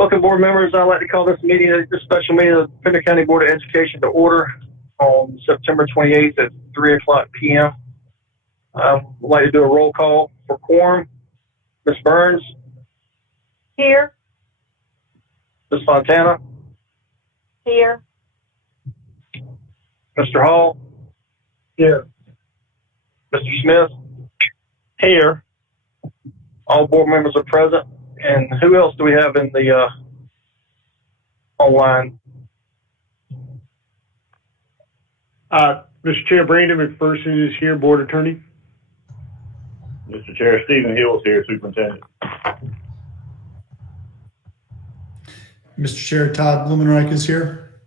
Welcome, board members. I'd like to call this special meeting of the Pender County Board of Education to order on September 28th at 3 o'clock p.m. I'd like to do a roll call for quorum. Ms. Burns? Here. Ms. Fontana? Here. Mr. Hall? Here. Mr. Smith? Here. All board members are present. And who else do we have in the online? Mr. Chair, Brandon McPherson is here, Board Attorney. Mr. Chair, Stephen Hill is here, Superintendent. Mr. Chair, Todd Blumenreich is here.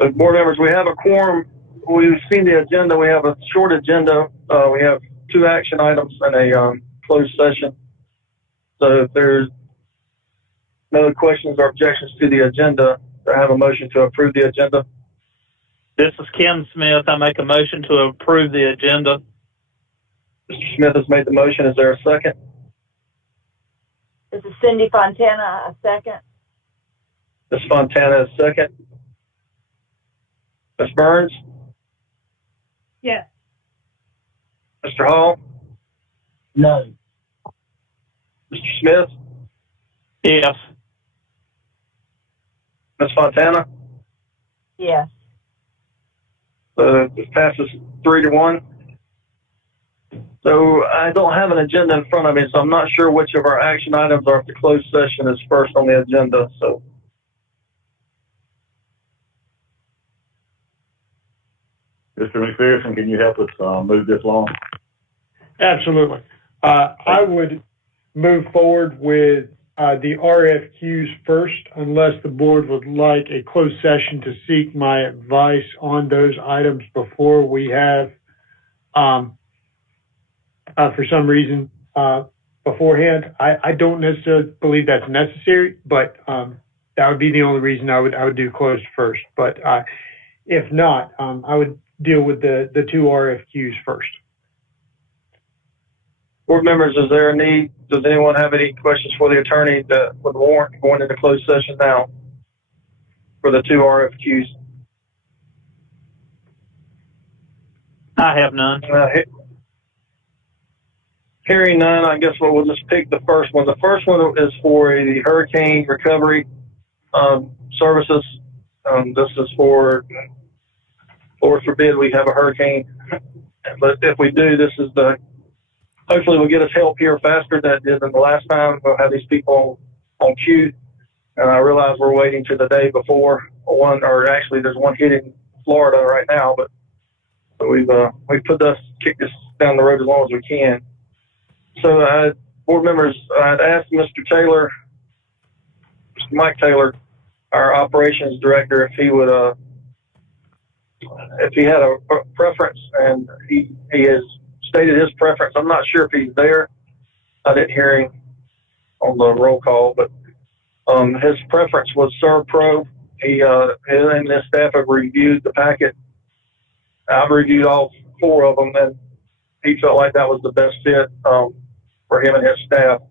So, board members, we have a quorum. We've seen the agenda. We have a short agenda. We have 2 action items and a closed session. So if there's no questions or objections to the agenda, I have a motion to approve the agenda. This is Ken Smith. I make a motion to approve the agenda. Mr. Smith has made the motion. Is there a second? This is Cindy Fontana, a second. Ms. Fontana is second. Ms. Burns? Yes. Mr. Hall? No. Mr. Smith? Yes. Ms. Fontana? Yes. So this passes 3-1. So I don't have an agenda in front of me, so I'm not sure which of our action items or if the closed session is first on the agenda. So Mr. McPherson, can you help us move this along? Absolutely. I would move forward with the RFQs first, unless the board would like a closed session to seek my advice on those items before we have, for some reason, beforehand. I don't necessarily believe that's necessary, but that would be the only reason I would do closed first. But if not, I would deal with the 2 RFQs first. board members, is there a need? Does anyone have any questions for the attorney that would warrant going into closed session now for the 2 RFQs? I have none. Hearing none, I guess we'll just pick the first one. The first one is for the hurricane recovery services. This is for, Lord forbid, we have a hurricane. But if we do, this is hopefully will get us help here faster than it did than the last time. We'll have these people on queue. And I realize we're waiting to the day before one, or actually there's one hitting Florida right now, but we've kicked this down the road as long as we can. So, board members, I'd asked Mr. Taylor, Mr. Mike Taylor, our operations director, if he would, if he had a preference, and he has stated his preference. I'm not sure if he's there. I didn't hear him on the roll call, but his preference was ServPro. He and his staff have reviewed the packet. I've reviewed all 4 of them, and he felt like that was the best fit for him and his staff.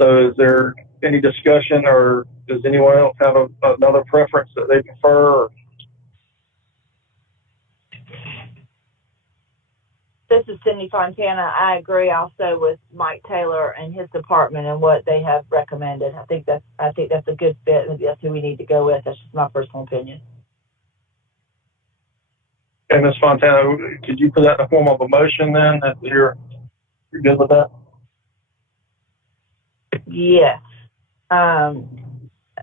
So is there any discussion, or does anyone else have another preference that they prefer? Or? This is Cindy Fontana. I agree also with Mike Taylor and his department and what they have recommended. I think that's a good fit, and that's who we need to go with. That's just my personal opinion. Okay, Ms. Fontana, could you put that in the form of a motion then, if you're good with that? Yes.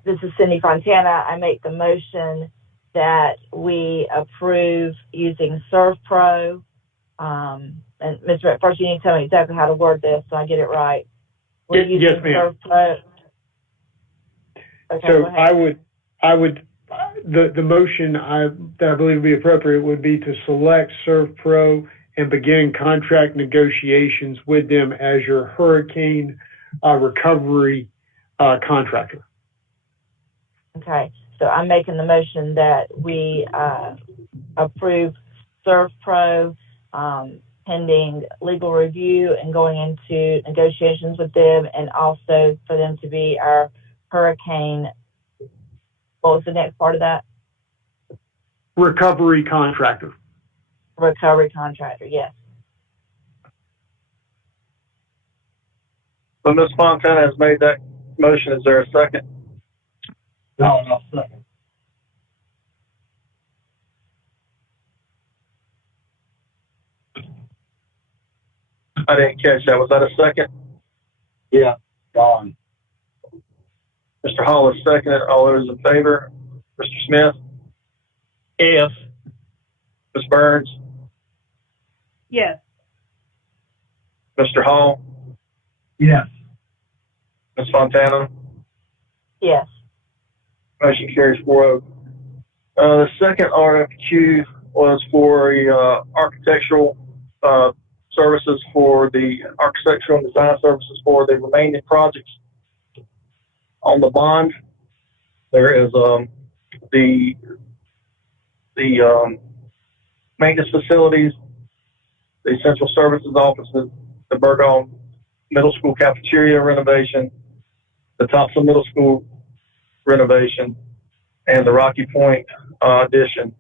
This is Cindy Fontana. I make the motion that we approve using ServPro. And Mr. First, you need to tell me exactly how to word this so I get it right. We're using yes, ma'am. ServPro. Okay, So I would the motion that I believe would be appropriate would be to select ServPro and begin contract negotiations with them as your hurricane recovery contractor. Okay, so I'm making the motion that we approve ServPro pending legal review and going into negotiations with them, and also for them to be our hurricane, what was the next part of that? Recovery contractor. Recovery contractor, yes. So Ms. Fontana has made that motion. Is there a second? No, no, second. I didn't catch that. Was that a second? Yeah, Don. Mr. Hall is seconded. All those in favor? Mr. Smith? Yes. Ms. Burns? Yes. Mr. Hall? Yes. Ms. Fontana? Yes. Motion carries 4-0. The second RFQ was for architectural services for the architectural and design services for the remaining projects on the bond. There is the maintenance facilities, the essential services offices, the Burgon Middle School cafeteria renovation, the Thompson Middle School renovation, and the Rocky Point addition.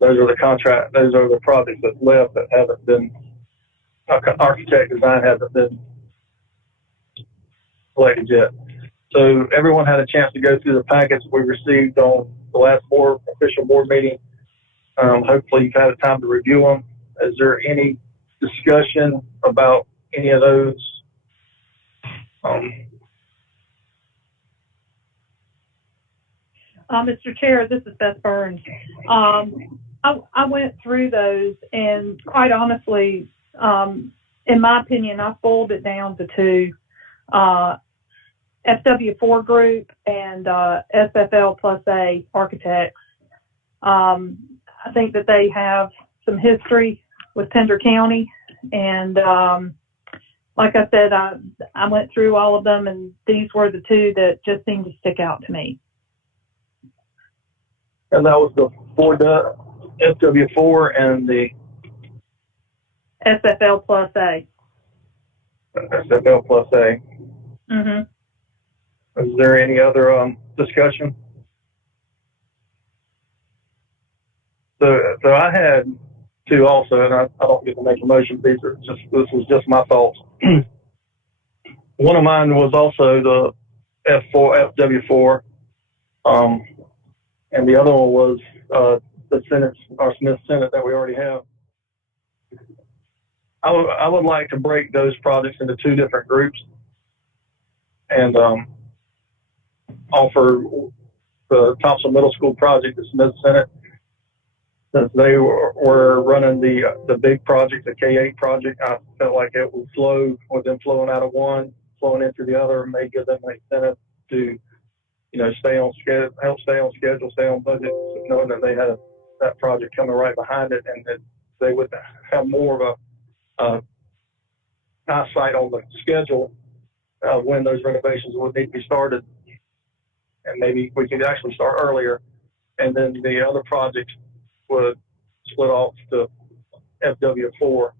Those are the projects that left that haven't been, architect design hasn't been selected yet. So everyone had a chance to go through the packets we received on the last official board meeting. Hopefully you've had a time to review them. Is there any discussion about any of those? Mr. Chair, this is Beth Burns. I went through those, and quite honestly, in my opinion, I boiled it down to two, FW4 Group and SFL plus A Architects. I think that they have some history with Pender County, and like I said, I went through all of them, and these were the two that just seemed to stick out to me. And that was the FW4 and the SFL plus A. SFL plus A. Mm-hmm. Is there any other discussion? So I had two also, and I don't get to make a motion. This was just my thoughts. One of mine was also the FW4, and the other one was the Senate, our Smith Senate that we already have. I would like to break those projects into two different groups and offer the Thompson Middle School project to Smith Senate, since they were running the big project, the K-8 project. I felt like it was slow with them flowing out of one, flowing into the other, and may give them an incentive to, stay on schedule, stay on budget, knowing that they had that project coming right behind it, and that they would have more of a eyesight on the schedule of when those renovations would need to be started, and maybe we could actually start earlier, and then the other projects would split off to FW4.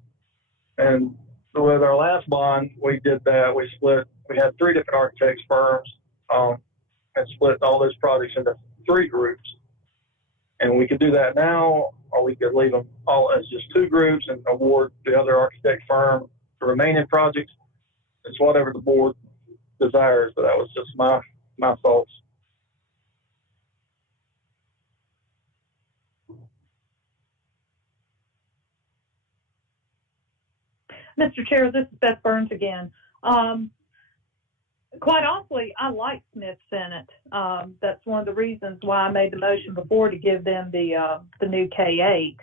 And with our last bond, we did that. We had three different architects firms, and split all those projects into three groups. And we could do that now, or we could leave them all as just two groups and award the other architect firm the remaining projects. It's whatever the board desires, but that was just my thoughts. Mr. Chair, this is Beth Burns again. Quite honestly, I like Smith Senate. That's one of the reasons why I made the motion before to give them the new K-8.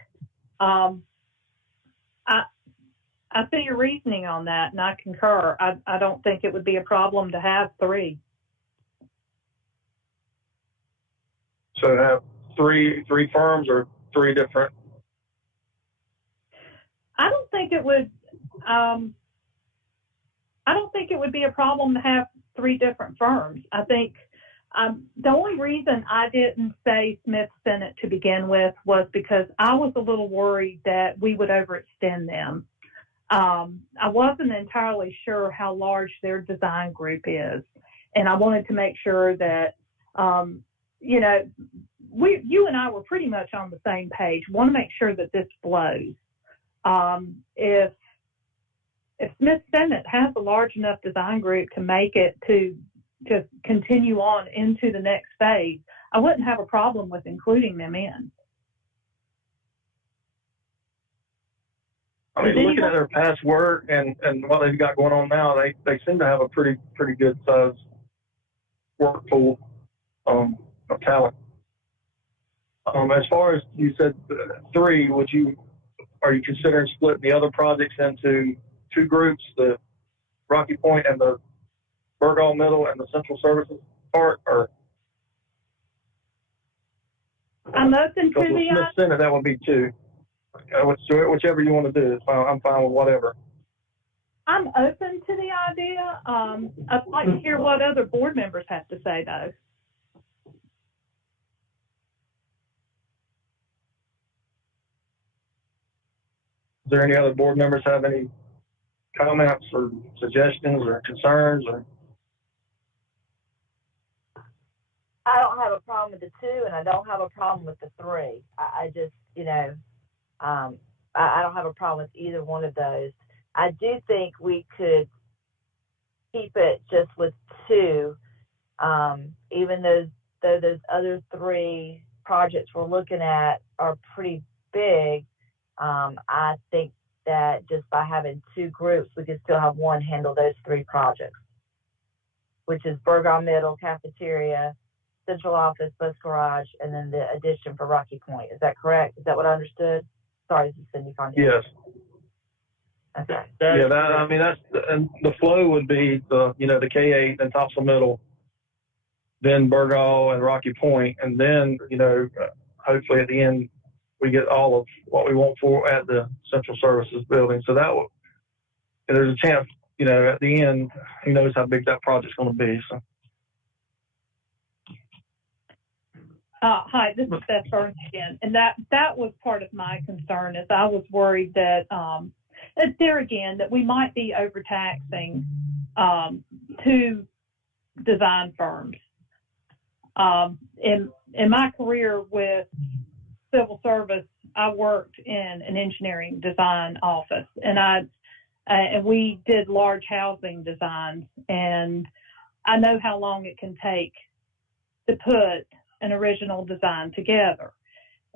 I see your reasoning on that, and I concur. I don't think it would be a problem to have three. So have three firms or three different? I don't think it would. I don't think it would be a problem to have three different firms. I think the only reason I didn't say Smith Senate to begin with was because I was a little worried that we would overextend them. I wasn't entirely sure how large their design group is, and I wanted to make sure that, you know, you and I were pretty much on the same page. Want to make sure that this flows. If Smith Senate has a large enough design group to make it to just continue on into the next phase, I wouldn't have a problem with including them in. I mean, looking at their past work and what they've got going on now, they seem to have a pretty good size work pool of talent. As far as you said, 3, are you considering splitting the other projects into 2 groups, the Rocky Point and the Burgall Middle and the Central Services part, or? I'm open to the Smith Senate, that would be 2. Whichever you want to do, I'm fine with whatever. I'm open to the idea. I'd like to hear what other board members have to say, though. Is there any other board members have any comments or suggestions or concerns? Or I don't have a problem with the 2, and I don't have a problem with the 3. I just, you know, I don't have a problem with either one of those. I do think we could keep it just with 2, even though those other 3 projects we're looking at are pretty big. I think that just by having 2 groups, we could still have one handle those 3 projects, which is Burgall Middle, cafeteria, central office, bus garage, and then the addition for Rocky Point. Is that correct? Is that what I understood? Sorry, this is Cindy Connie. Yes. Okay. Yeah, and the flow would be the K8 and Topsail Middle, then Burgall and Rocky Point, and then, hopefully at the end we get all of what we want for at the Central Services building. So that will, there's a chance, at the end, who knows how big that project's going to be. So. Hi, this is Beth Burns again, and that was part of my concern. Is I was worried that there again that we might be overtaxing 2 design firms. In my career with civil service, I worked in an engineering design office, and we did large housing designs, and I know how long it can take to put an original design together.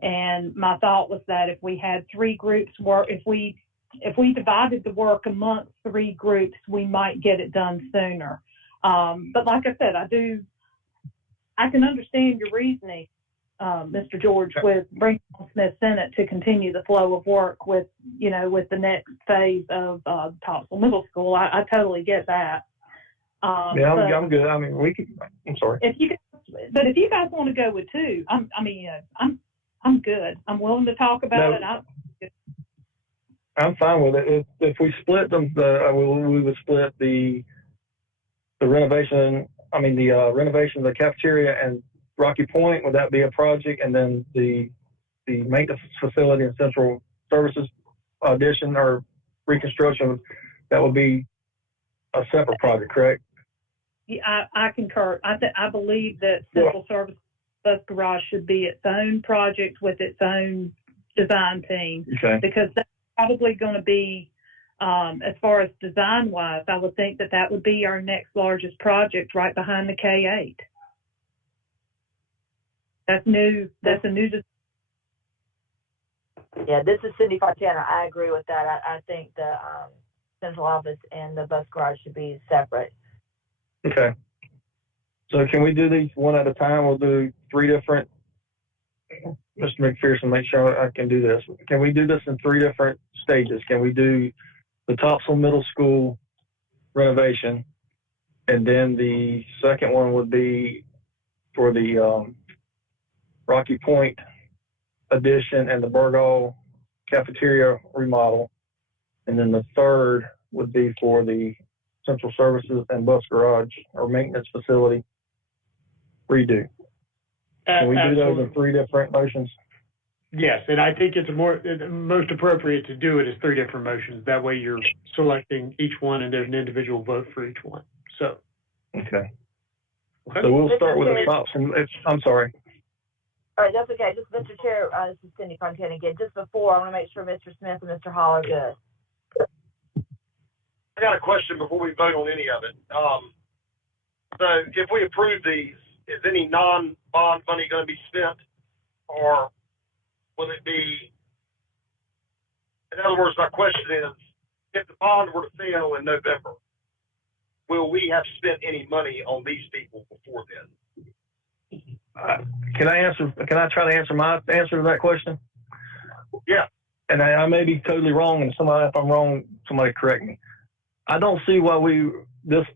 And my thought was that if we had 3 groups work, if we divided the work amongst 3 groups, we might get it done sooner. But like I said, I can understand your reasoning, Mr. George, with bringing on Smith Senate to continue the flow of work with the next phase of Topsail Middle School. I totally get that. I'm good. I mean, I'm sorry. If you guys want to go with 2, I'm good. I'm willing to talk about it. I'm fine with it. If we split them, we would split the renovation. The renovation of the cafeteria and Rocky Point. Would that be a project? And then the maintenance facility and Central Services addition or reconstruction, that would be a separate project, correct? Yeah, I concur. I believe that Central Service Bus Garage should be its own project with its own design team. Okay. Because that's probably going to be, as far as design-wise, I would think that would be our next largest project right behind the K8. That's new. That's a new design. Yeah, this is Cindy Fontana. I agree with that. I think the central office and the bus garage should be separate. Okay. So can we do these one at a time? We'll do 3 different. Mr. McPherson, make sure I can do this. Can we do this in 3 different stages? Can we do the Topsail Middle School renovation, and then the second one would be for the Rocky Point addition and the Burgall cafeteria remodel, and then the third would be for the Central Services and bus garage or maintenance facility redo. Can we do those in 3 different motions? Yes, and I think it's most appropriate to do it as 3 different motions. That way you're selecting each one and there's an individual vote for each one. So. Okay. Okay. So we'll Mr. start with the Chair. stops. I'm sorry. All right, that's okay. Just Mr. Chair, this is Cindy Fontaine again. Just before, I want to make sure Mr. Smith and Mr. Hall are good. I got a question before we vote on any of it. So if we approve these, is any non-bond money going to be spent, or will it be, in other words, my question is, if the bond were to fail in November, will we have spent any money on these people before then? Can I try to answer my answer to that question? Yeah. And I may be totally wrong, and if I'm wrong, somebody correct me. I don't see why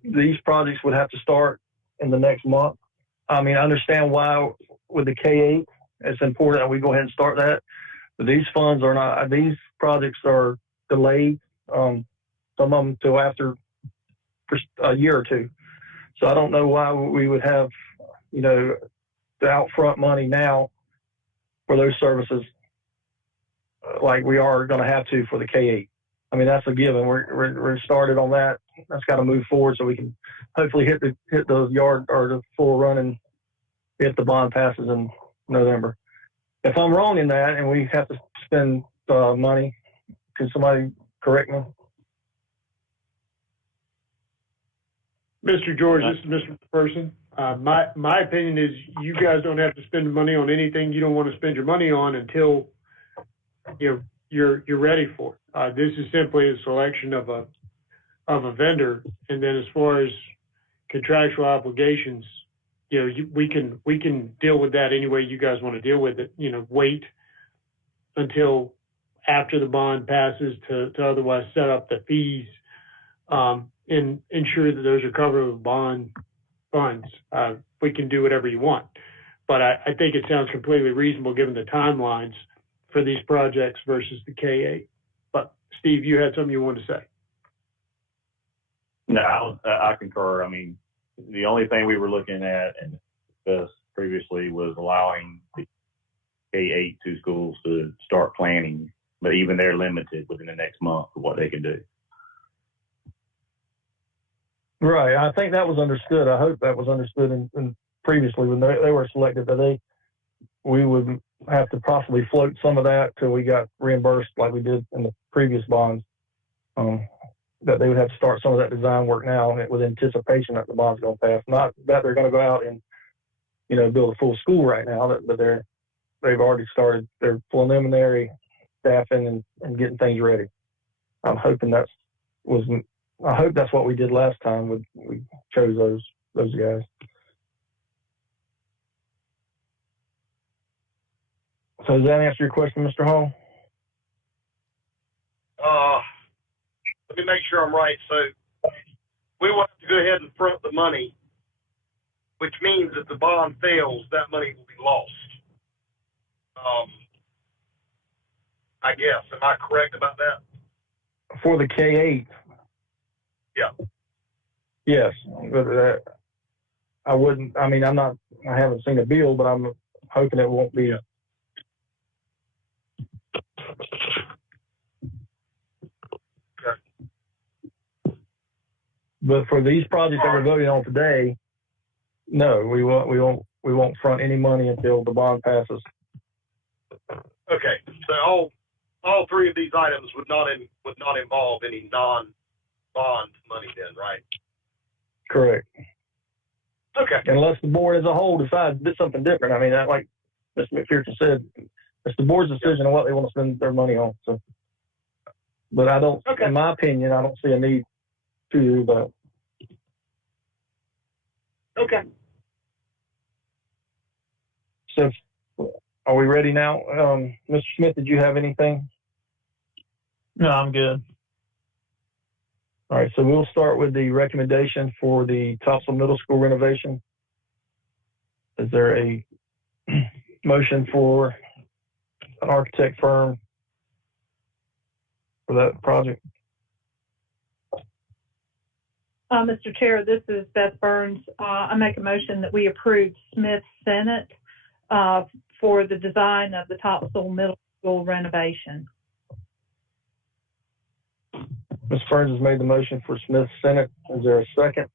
these projects would have to start in the next month. I mean, I understand why with the K-8, it's important that we go ahead and start that. But these funds are not, these projects are delayed, some of them till after a year or two. So I don't know why we would have, the upfront money now for those services like we are going to have to for the K-8. I mean, that's a given. We're started on that. That's got to move forward so we can hopefully hit the yard or the full run and if the bond passes in November. If I'm wrong in that and we have to spend money, can somebody correct me? Mr. George, this is Mr. Person. My opinion is you guys don't have to spend money on anything you don't want to spend your money on until you're ready for it. This is simply a selection of a vendor, and then as far as contractual obligations, we can deal with that any way you guys want to deal with it. Wait until after the bond passes to otherwise set up the fees and ensure that those are covered with bond funds. We can do whatever you want, but I think it sounds completely reasonable given the timelines for these projects versus the K-8. But Steve, you had something you wanted to say. No, I concur. I mean, the only thing we were looking at and discussed previously was allowing the K-8 2 schools to start planning, but even they're limited within the next month of what they can do. Right. I think that was understood. I hope that was understood in previously when they were selected that we would have to possibly float some of that till we got reimbursed like we did in the previous bonds. That they would have to start some of that design work now with anticipation that the bond's going to pass. Not that they're going to go out and, build a full school right now, but they've already started their preliminary staffing and getting things ready. I'm hoping I hope that's what we did last time we chose those guys. So does that answer your question, Mr. Hall? Let me make sure I'm right. So we will have to go ahead and front the money, which means if the bond fails, that money will be lost. I guess. Am I correct about that? For the K-8? Yeah. Yes. But I haven't seen a bill, but I'm hoping it won't be. But for these projects that we're voting on today, no, we won't front any money until the bond passes. Okay, so all 3 of these items would not involve any non-bond money then, right? Correct. Okay. Unless the board as a whole decides to do something different. I mean, like Mr. McPherson said, it's the board's decision on what they want to spend their money on. So, but I don't, in my opinion, I don't see a need to do that. Okay. So, are we ready now? Mr. Smith, did you have anything? No, I'm good. All right, so we'll start with the recommendation for the Topsail Middle School renovation. Is there a motion for an architect firm for that project? Mr. Chair, this is Beth Burns. I make a motion that we approve Smith Senate for the design of the Topsail Middle School renovation. Ms. Burns has made the motion for Smith Senate. Is there a second?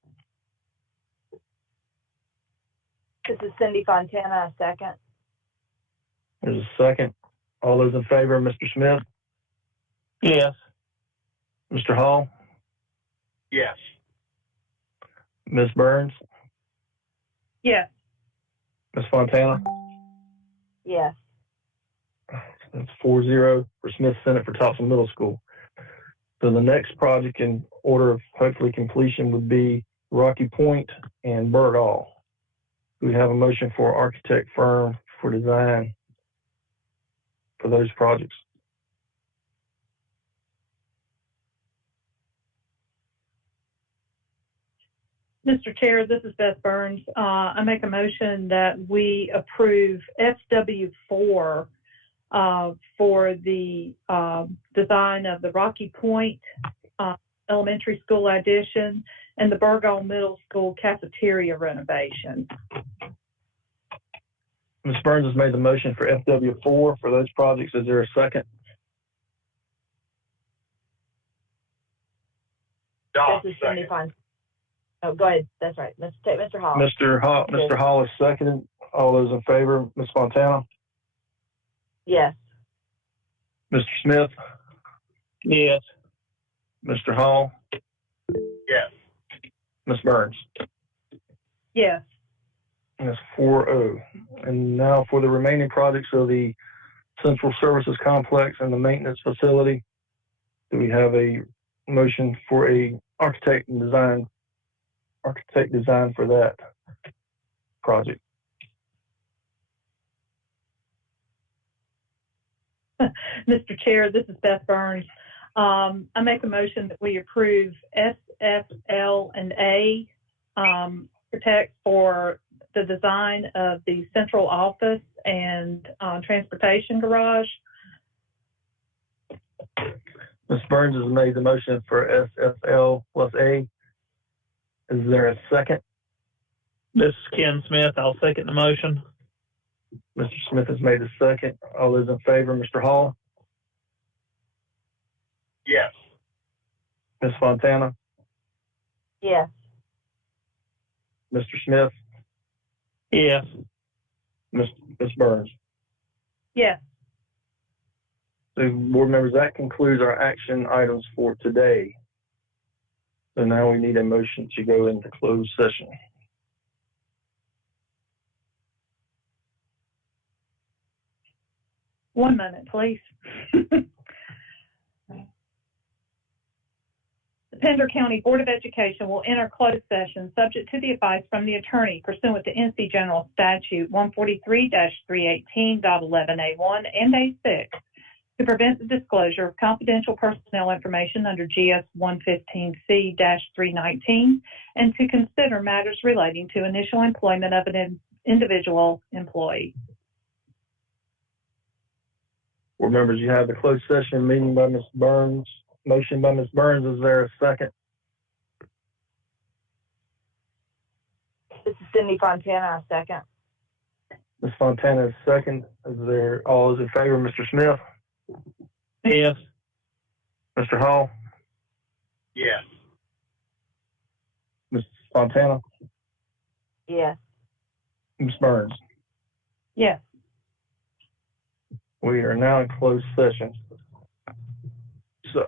This is Cindy Fontana, a second. There's a second. All those in favor, Mr. Smith? Yes. Mr. Hall? Yes. Ms. Burns? Yes. Ms. Fontana? Yes. That's 4-0 for Smith Senate for Topsail Middle School. So the next project in order of hopefully completion would be Rocky Point and Bergall. We have a motion for architect firm for design for those projects. Mr. Chair, this is Beth Burns. I make a motion that we approve SW4 for the design of the Rocky Point Elementary School addition and the Bergall Middle School cafeteria renovation. Ms. Burns has made the motion for FW4 for those projects. Is there a second? This is Cindy Fontana. Oh, go ahead. That's right. Let's take Mr. Hall. Mr. Hall is seconded. All those in favor, Ms. Fontana? Yes. Mr. Smith? Yes. Mr. Hall? Yes. Ms. Burns? Yes. And that's 4-0. And now for the remaining projects of the Central Services Complex and the maintenance facility, do we have a motion for a architect design for that project? Mr. Chair, this is Beth Burns. I make a motion that we approve SFL and A architect for the design of the central office and transportation garage. Ms. Burns has made the motion for SFL plus A. Is there a second? This is Ken Smith. I'll second the motion. Mr. Smith has made the second. All those in favor, Mr. Hall? Yes. Ms. Fontana? Yes. Mr. Smith? Yes. Ms. Burns? Yes. So, board members, that concludes our action items for today. So now we need a motion to go into closed session. One minute, please. The Pender County Board of Education will enter closed session subject to the advice from the attorney pursuant to NC General Statute 143-318.11A1 and A6 to prevent the disclosure of confidential personnel information under GS 115C-319 and to consider matters relating to initial employment of an individual employee. Board members, you have the closed session meeting by Ms. Burns. Motion by Ms. Burns. Is there a second? This is Cindy Fontana, a second. Ms. Fontana is second. Is there all those in favor, Mr. Smith? Yes. Mr. Hall? Yes. Ms. Fontana? Yes. Ms. Burns? Yes. We are now in closed session. So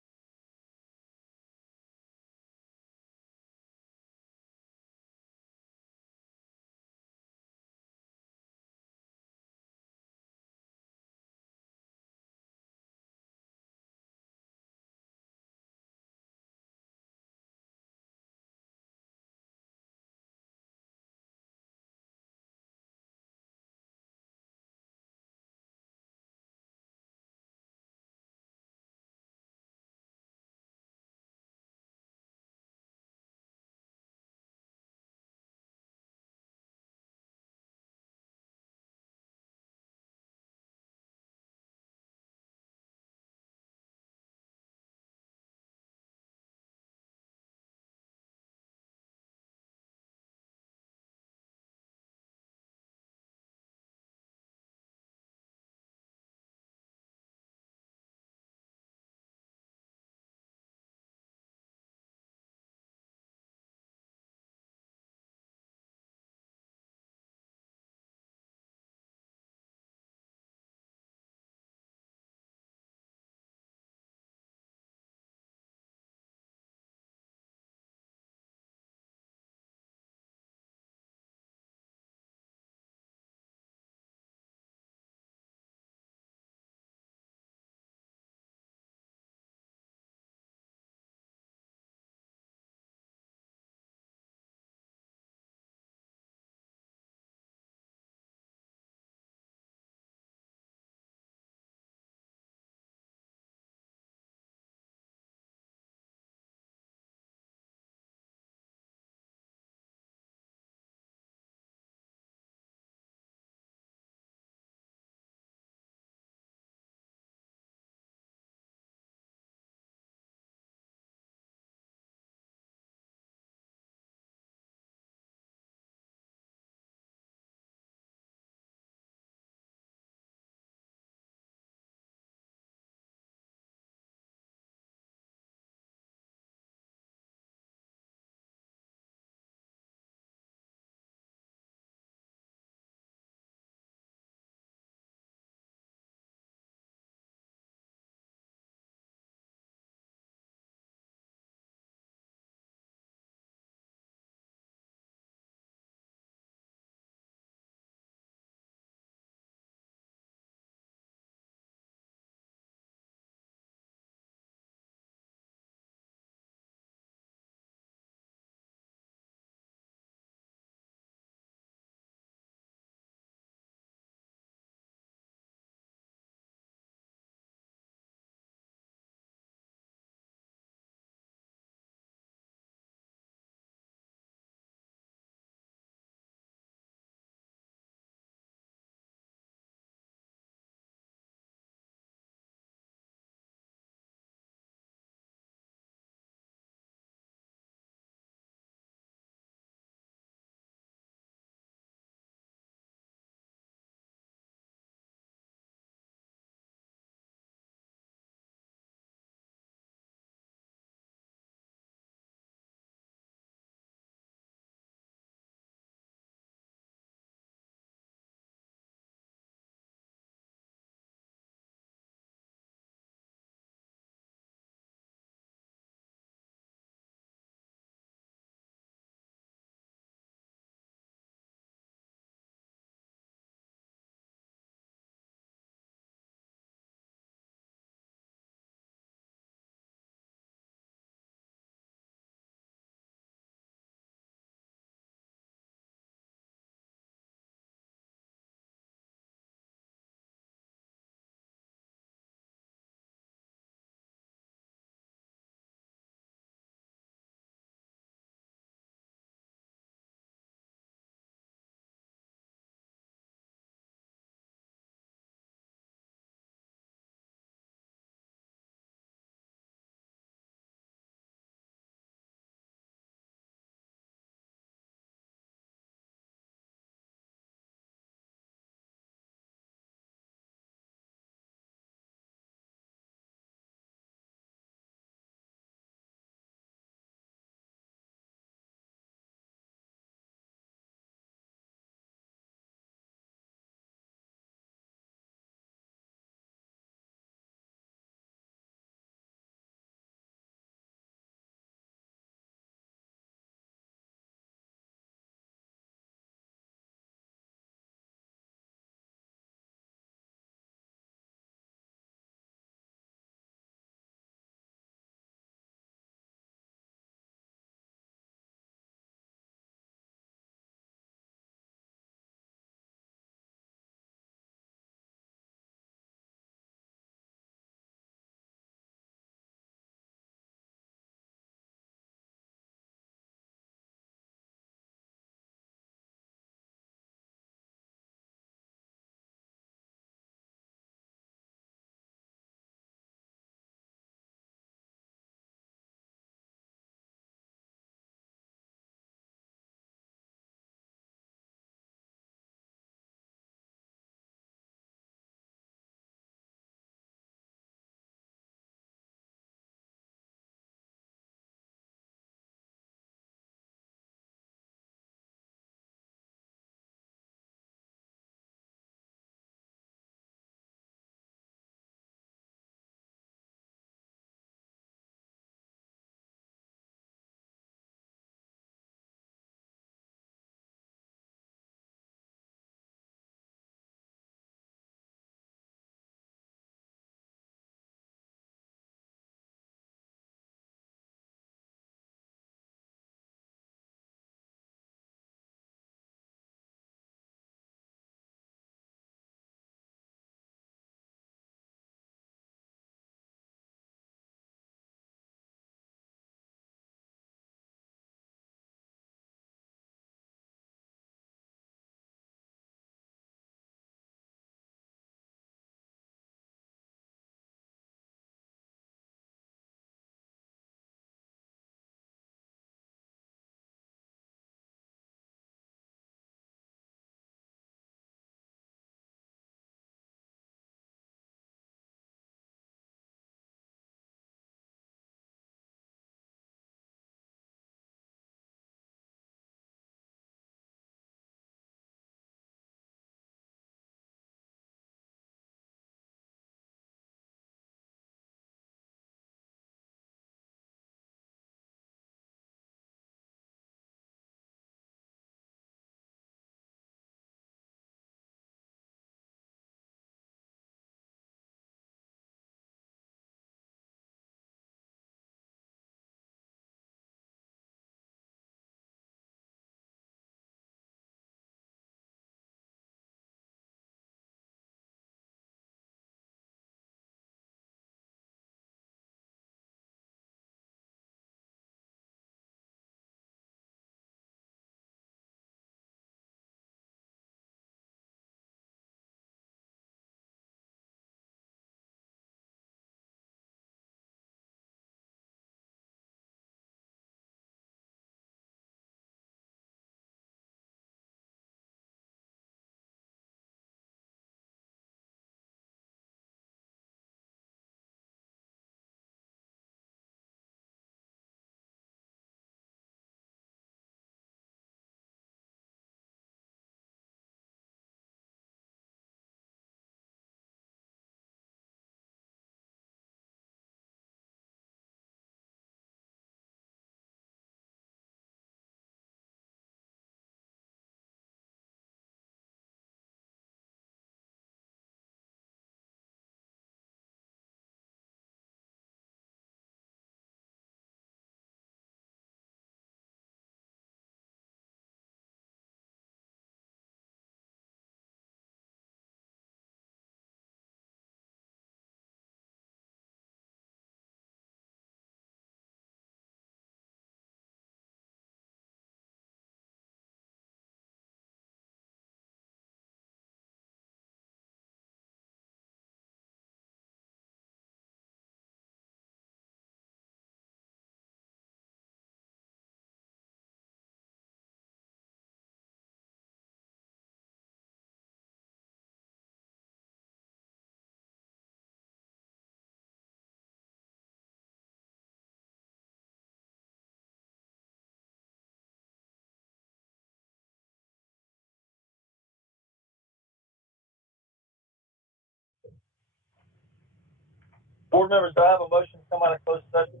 Board members, do I have a motion to come out of closed session?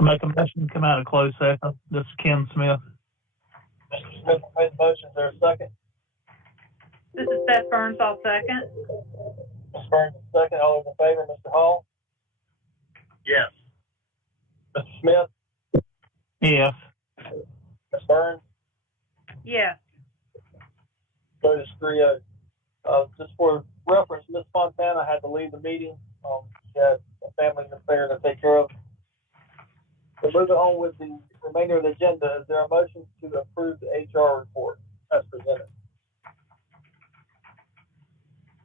Make a motion to come out of closed session. This is Ken Smith. Mr. Smith made the motion. Is there a second? This is Beth Burns. I'll second. Ms. Burns is second. All those in favor, Mr. Hall? Yes. Mr. Smith? Yes. Ms. Burns? Yes. Vote is 3-0. Just for reference, Ms. Fontana had to leave the meeting. She had a family affair to take care of. So moving on with the remainder of the agenda, is there a motion to approve the HR report as presented?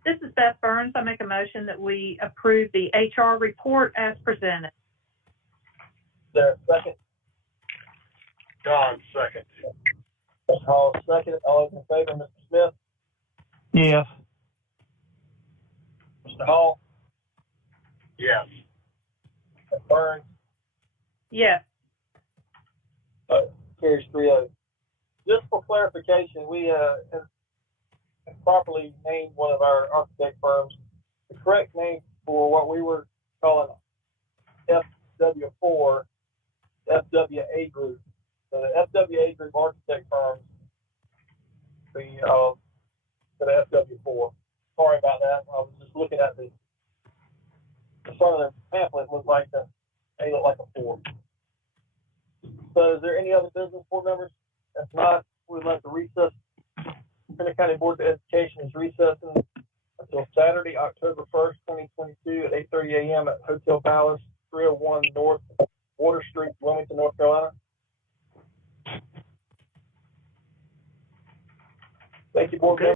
This is Beth Burns. I make a motion that we approve the HR report as presented. Is there a second? John, second. Mr. Hall, second. All those in favor, Mr. Smith? Yes. Mr. Hall? Yes. Ms. Burns? Yes. Carries 3-0. Just for clarification, we have properly named one of our architect firms. The correct name for what we were calling FW4, FWA Group. So the FWA Group architect firms, the FW4. Sorry about that. I was just looking at the front of the pamphlet. Looked like the A looked like a 4. So is there any other business, board members? If not, we'd like to recess. Pender County Board of Education is recessing until Saturday, October 1st, 2022 at 8:30 a.m. at Hotel Palace, 301 North Water Street, Wilmington, North Carolina. Thank you, board members.